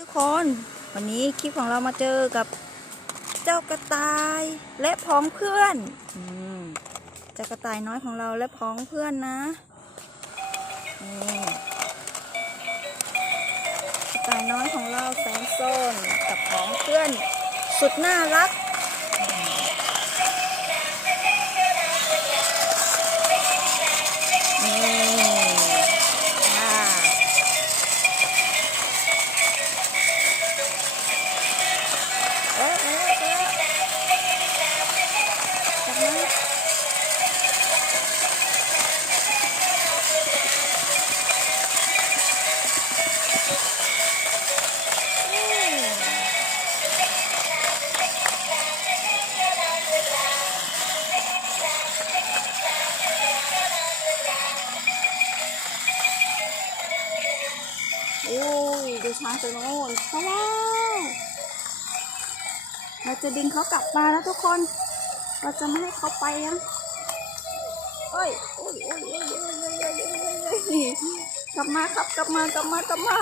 ทุกคน วันนี้คลิปของเรามาเจอกับเจ้ากระต่ายและพ้องเพื่อนอืมเจ้ากระต่ายน้อยของเราและพ้องเพื่อนนะนี่กระต่ายน้อยของเราแสนโซนกับพ้องเพื่อน สุดน่ารัก โอ้ยดูช้างตัวโน้นว้าวเราจะดึงเขากลับมาแล้วทุกคน เราจะไม่ให้เขาไปนะโอ้ยโอ้ยโอ้ยโอ้ยโอ้ยโอ้ยโอ้ยกลับมาครับกลับมากลับมากลับมา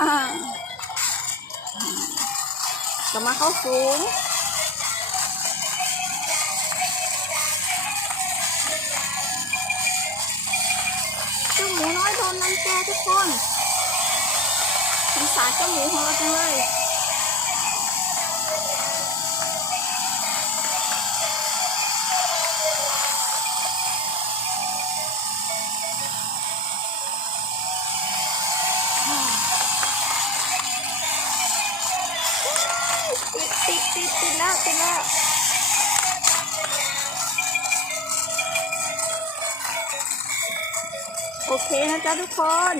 กลับมาเข้าฝูงจุ้งหมูน้อยโดนรังแกทุกคน สงสารเจ้าหมูของเราจังเลยติดติดติดติดแล้วติดแล้วโอเคนะจ๊ะทุกคน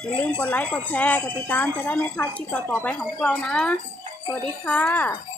อย่าลืมกดไลค์ กดแชร์ กดติดตามจะได้ไม่พลาดคลิปต่อๆไปของพวกเรานะ สวัสดีค่ะ